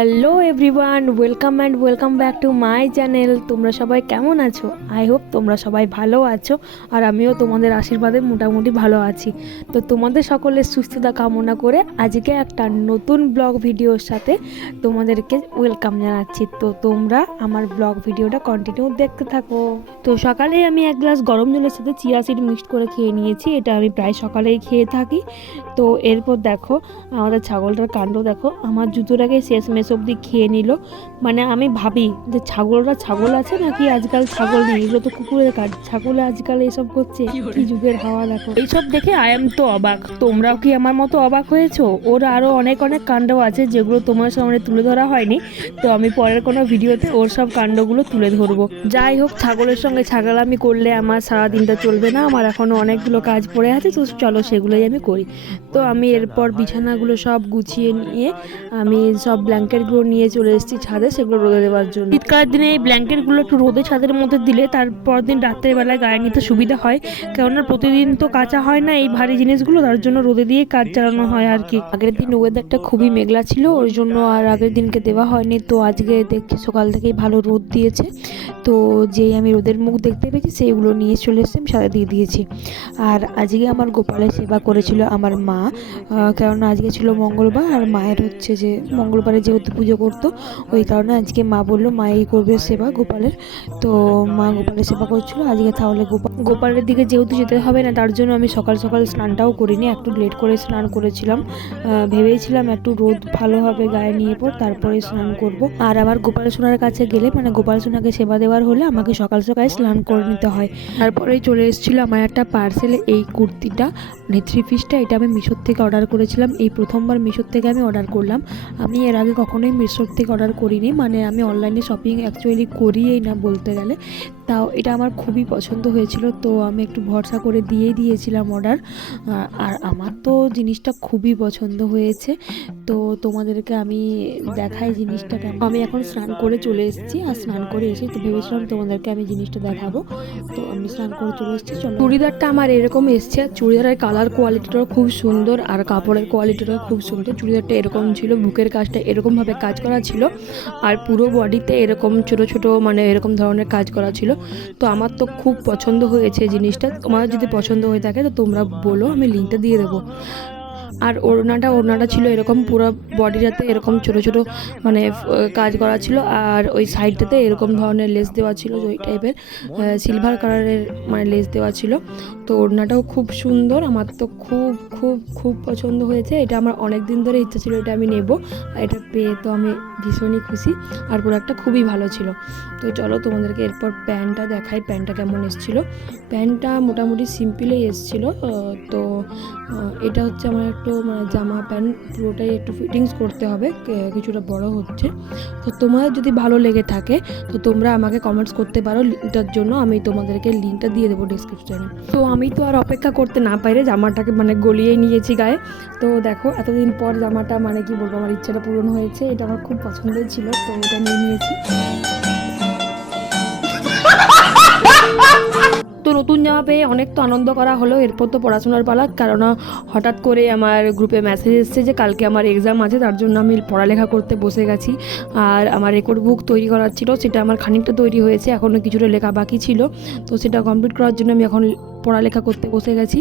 Hello everyone, welcome back to my channel. তোমরা সবাই কেমন আছো? আই হোপ তোমরা সবাই ভালো আছো, আর আমিও তোমাদের আশীর্বাদে মোটামুটি ভালো আছি। তো তোমাদের সকলের সুস্থতা কামনা করে আজকে একটা নতুন ব্লগ ভিডিওর সাথে তোমাদেরকে ওয়েলকাম জানাচ্ছি। তো তোমরা আমার ব্লগ ভিডিওটা কন্টিনিউ দেখতে থাকো। তো সকালেই আমি এক গ্লাস গরম জলের সাথে চিয়া সিড মিক্সড করে খেয়ে নিয়েছি। এটা আমি প্রায় সকালেই খেয়ে থাকি। তো এরপর দেখো আমাদের ছাগলটার কাণ্ড দেখো, আমার জুতোর আগে শেষমেশ অবধি খেয়ে নিল। মানে আমি ভাবি যে ছাগল আছে নাকি আজকাল ছাগল নেই, এগুলো তো কুকুরের কাজ, ছাগলে আজকাল এইসব করছে, কি যুগের হাওয়া দেখো। এইসব দেখে আই এম তো অবাক। তোমরাও কি আমার মতো অবাক হয়েছো? ওর আরও অনেক কাণ্ড আছে যেগুলো তোমার সামনে তুলে ধরা হয়নি। তো আমি পরের কোনো ভিডিওতে ওর সব কাণ্ডগুলো তুলে ধরবো। যাই হোক, ছাগলের সঙ্গে ছাগলামি করলে আমার সারা দিনটা চলবে না, আমার এখনও অনেকগুলো কাজ পড়ে আছে। তো চলো সেগুলোই আমি করি। তো আমি এরপর বিছানাগুলো সব গুছিয়ে নিয়ে আমি সব ব্ল্যাঙ্কেটগুলো নিয়ে চলে এসেছি ছাদে, সেগুলো রোদে দেওয়ার জন্য। শীতকালের দিনে এই ব্ল্যাঙ্কেটগুলো একটু রোদে ছাদের মধ্যে দিলে তারপর দিন রাত্রের বেলায় গায়ে নিতে সুবিধা হয়, কেননা প্রতিদিন তো কাচা হয় না এই ভারী জিনিসগুলো, তার জন্য রোদে দিয়ে কাজ চালানো হয় আর কি। আগের দিন ওয়েদারটা খুবই মেঘলা ছিল, ওই জন্য আর আগের দিনকে দেওয়া হয়নি। তো আজকে দেখছি সকাল থেকেই ভালো রোদ দিয়েছে। তো যেই আমি রোদের মুখ দেখতে পেয়েছি সেইগুলো নিয়ে চলে এসে আমি সাথে দিয়ে দিয়েছি। আর আজকে আমার গোপালের সেবা করেছিল আমার মা, কারণ আজকে ছিল মঙ্গলবার, আর মায়ের হচ্ছে যে মঙ্গলবারে যেহেতু পুজো করতো, ওই কারণে আজকে মা বললো মাই করবে সেবা গোপালের। তো মা গোপালের সেবা করছিল আজকে। তাহলে গোপালের দিকে যেহেতু যেতে হবে না, তার জন্য আমি সকাল সকাল স্নানটাও করিনি, একটু লেট করে স্নান করেছিলাম। ভেবেছিলাম একটু রোদ ভালো হবে গায়ে নিয়ে পর তারপরে স্নান করব। আর আমার গোপাল সোনার কাছে গেলে, মানে গোপাল সোনাকে সেবা দেওয়ার হলে আমাকে সকাল সকাল স্নান করে নিতে হয়। তারপরেই চলে এসেছিলো আমার একটা পার্সেলে এই কুর্তিটা, মানে 3 পিসটা। এটা আমি মিশোর থেকে অর্ডার করেছিলাম, এই প্রথমবার মিশোর থেকে আমি অর্ডার করলাম। আমি এর আগে কখনোই মিশোর থেকে অর্ডার করিনি, মানে আমি অনলাইনে শপিং অ্যাকচুয়ালি করিই না বলতে গেলে। তাও এটা আমার খুবই পছন্দ হয়েছিল, তো আমি একটু ভরসা করে দিয়েছিলাম অর্ডার। আর আমার তো জিনিসটা খুবই পছন্দ হয়েছে। তো তোমাদেরকে আমি দেখাই জিনিসটা কেমন। আমি এখন স্নান করে চলে এসেছি, আর স্নান করে এসে তো ভেবেছিলাম তোমাদেরকে আমি জিনিসটা দেখাবো। তো আমি স্নান করে চলে এসেছি। চলো, চুড়িদারটা আমার এরকম এসছে, চুড়িদারের কালার কোয়ালিটিটাও খুব সুন্দর, আর কাপড়ের কোয়ালিটিটাও খুব সুন্দর। চুড়িদারটা এরকম ছিল, বুকের কাজটা এরকমভাবে কাজ করা ছিল, আর পুরো বডিতে এরকম ছোট ছোট মানে এরকম ধরনের কাজ করা ছিল। তো আমার তো খুব পছন্দ হয়েছে জিনিসটা। তোমাদের যদি পছন্দ হয়ে থাকে তো তোমরা বলো, আমি লিঙ্কটা দিয়ে দেবো। আর ওড়নাটা ছিল এরকম, পুরো বডিটাতে এরকম ছোট ছোট মানে কাজ করা ছিল, আর ওই সাইডটাতে এরকম ধরনের লেস দেওয়া ছিল, ওই টাইপের সিলভার কালারের মানে লেস দেওয়া ছিল। তো ওড়নাটাও খুব সুন্দর, আমার তো খুব খুব খুব পছন্দ হয়েছে। এটা আমার অনেক দিন ধরে ইচ্ছা ছিল এটা আমি নেব, আর এটা পেয়ে তো আমি ভীষণই খুশি। আর প্রোডাক্টটা খুবই ভালো ছিল। তো চলো তোমাদেরকে এরপর প্যান্টটা দেখাই, প্যান্টটা কেমন এসেছিলো। প্যান্টটা মোটামুটি সিম্পলই এসেছিলো। তো এটা হচ্ছে আমার একটু মানে জামা প্যান্ট পুরোটাই একটু ফিটিংস করতে হবে, কিছুটা বড় হচ্ছে। তো তোমাদের যদি ভালো লেগে থাকে তো তোমরা আমাকে কমেন্টস করতে পারো লিঙ্কটার জন্য, আমি তোমাদেরকে লিঙ্কটা দিয়ে দেবো ডিসক্রিপশানে। তো আমি তো আর অপেক্ষা করতে না পারে জামাটাকে মানে গলিয়ে নিয়েছি গায়ে। তো দেখো এতদিন পর জামাটা মানে কি বলবো, আমার ইচ্ছাটা পূরণ হয়েছে। এটা আমার খুব পছন্দের ছিল, তো এটা নিয়ে নিয়েছি। তো নতুন জামা পেয়ে অনেক তো আনন্দ করা হলো। এরপর তো পড়াশোনার পালা, কারণ হঠাৎ করে আমার গ্রুপে মেসেজ এসেছে যে কালকে আমার এক্সাম আছে, তার জন্য আমি পড়ালেখা করতে বসে গেছি। আর আমার রেকর্ড বুক তৈরি করার ছিল, সেটা আমার খানিকটা তৈরি হয়েছে, এখনও কিছুটা লেখা বাকি ছিল। তো সেটা কমপ্লিট করার জন্য আমি এখন পড়ালেখা করতে বসে গেছি।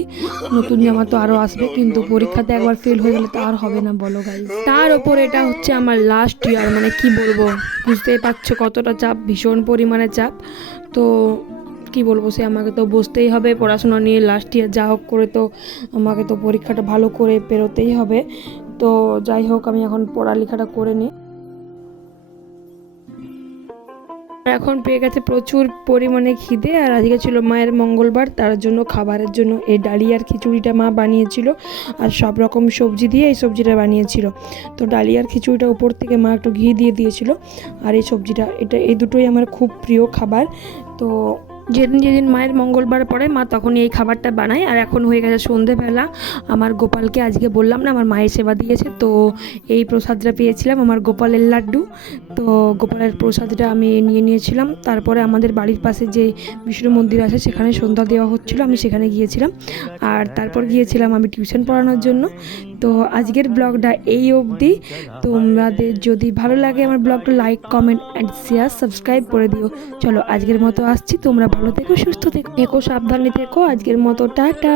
নতুন জামা তো আরও আসবে, কিন্তু পরীক্ষাতে একবার ফেল হয়ে গেলে তো আর হবে না বলো গাইস। তার ওপর এটা হচ্ছে আমার লাস্ট ইয়ার, মানে কি বলবো, বুঝতেই পারছো কতটা চাপ, ভীষণ পরিমাণে চাপ। তো কি বলবো, সে আমাকে তো বসতেই হবে পড়াশোনা নিয়ে, লাস্ট ইয়ার যা হোক করে তো আমাকে তো পরীক্ষাটা ভালো করে পেরোতেই হবে। তো যাই হোক, আমি এখন পড়ালেখাটা করে নিই। এখন পেয়ে গেছে প্রচুর পরিমাণে খিদে, আর আজকে ছিল মায়ের মঙ্গলবার, তার জন্য খাবারের জন্য এই ডালিয়ার খিচুড়িটা মা বানিয়েছিল, আর সব রকম সবজি দিয়ে এই সবজিটা বানিয়েছিল। তো ডালিয়ার খিচুড়িটা উপর থেকে মা একটু ঘি দিয়ে দিয়েছিল, আর এই সবজিটা, এই দুটোই আমার খুব প্রিয় খাবার। তো যেদিন মায়ের মঙ্গলবার পড়ে মা তখনই এই খাবারটা বানায়। আর এখন হয়ে গেছে সন্ধেবেলা, আমার গোপালকে আজকে বললাম না আমার মায়ের সেবা দিয়েছে, তো এই প্রসাদটা পেয়েছিলাম, আমার গোপালের লাড্ডু। তো গোপালের প্রসাদটা আমি নিয়েছিলাম। তারপরে আমাদের বাড়ির পাশে যে বিষ্ণু মন্দির আছে সেখানে সন্ধ্যা দেওয়া হচ্ছিলো, আমি সেখানে গিয়েছিলাম। আর তারপর গিয়েছিলাম আমি টিউশন পড়ানোর জন্য। তো আজকের ব্লগটা এই অবধি। তোমাদের যদি ভালো লাগে আমার ব্লগটা like comment and share subscribe করে দিও। চলো আজকের মতো আসছি, তোমরা ভালো থেকো সুস্থ থেকো সাবধানে থেকো। আজকের মতো টাটা।